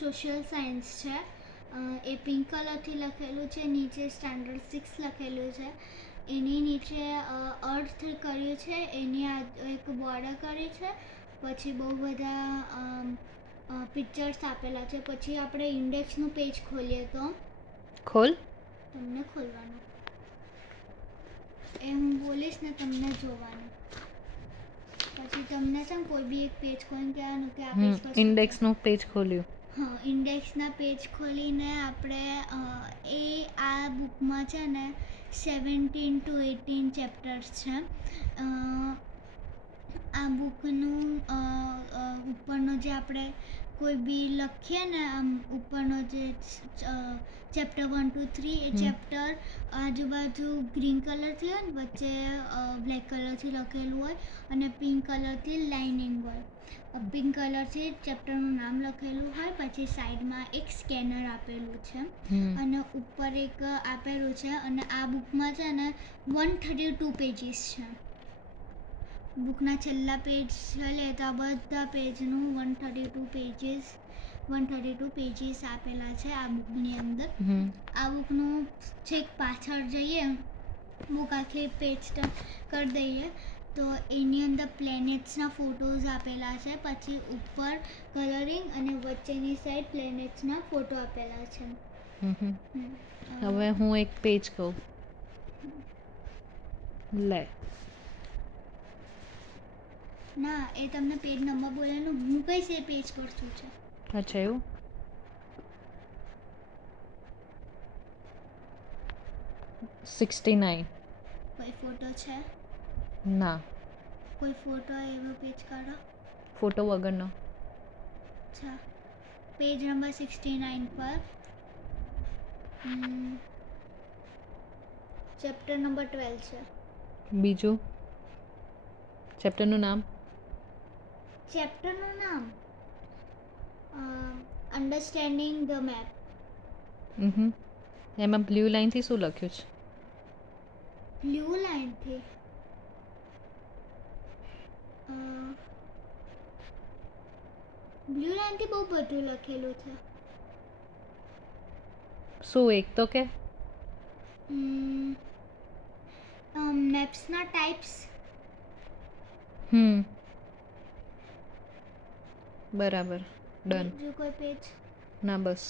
Social science છે. એ pink કલરથી લખેલું છે. નીચે સ્ટાન્ડર્ડ 6 લખેલું છે. એની નીચે અર્થ કર્યું છે. એની એક બોર્ડર કરી છે. પછી બહુ બધા પિક્ચર્સ આપેલા છે. પછી આપણે ઇન્ડેક્સનું પેજ ખોલીએ તો ખોલ. તમને ખોલવાનું એ હું બોલીશ ને તમને જોવાનું. પછી તમને છે ને કોઈ બી એક પેજ ખોલીને કહેવાનું કે આ પેજ પર શું છે. ઇન્ડેક્સનું પેજ ખોલ્યું. હા, ઇન્ડેક્સના પેજ ખોલીને આપણે આ બુકમાં છે ને 17 to 18 ચેપ્ટર્સ છે. આ બુકનું ઉપરનો જે આપણે કોઈ બી લખીએ ને આમ ઉપરનો જે ચેપ્ટર 1 to 3 એ ચેપ્ટર આજુબાજુ ગ્રીન કલરથી હોય ને વચ્ચે બ્લેક કલરથી લખેલું હોય અને પિંક કલરથી લાઇનિંગ હોય. પિંક કલરથી ચેપ્ટરનું નામ લખેલું હોય. પછી સાઈડમાં એક સ્કેનર આપેલું છે અને ઉપર એક આપેલું છે. અને આ બુકમાં છે ને 132 પેજીસ છે. બુકના છેલ્લા પેજ છે તો આ બધા પેજનું 132 પેજીસ આપેલા છે આ બુકની અંદર. આ બુકનું છેક પાછળ જઈએ, બુક આખી પેજ ટર્ન કરી દઈએ તો એની અંદર પ્લેનેટ્સના ફોટોઝ આપેલા છે. પછી ઉપર કલરિંગ અને વચ્ચેની સાઈડ પ્લેનેટ્સના ફોટો આપેલા છે. હવે હું એક પેજ કહું. લે. ના, એ તમને પેજ નંબર બોલેલું હું કહીશ એ પેજ પર શું છે. અચ્છા, એવું. $69. કોઈ ફોટો છે? ના. કોઈ ફોટો એવો પેજ કાઢો. ફોટો વગરનો. અચ્છા, પેજ નંબર 69 પર ચેપ્ટર નંબર 12 છે. બીજું ચેપ્ટરનું નામ. ચેપ્ટરનું નામ અન્ડરસ્ટેન્ડિંગ ધ મેપ. એમાં બ્લુ લાઇનથી શું લખ્યું છે? બ્લુ લાઇનથી બહુ બધું લખેલું છે. શું એક તો કે. મેપ્સના ટાઈપ્સ. બરાબર, ડન. બીજું કોઈ પેજ? ના, બસ.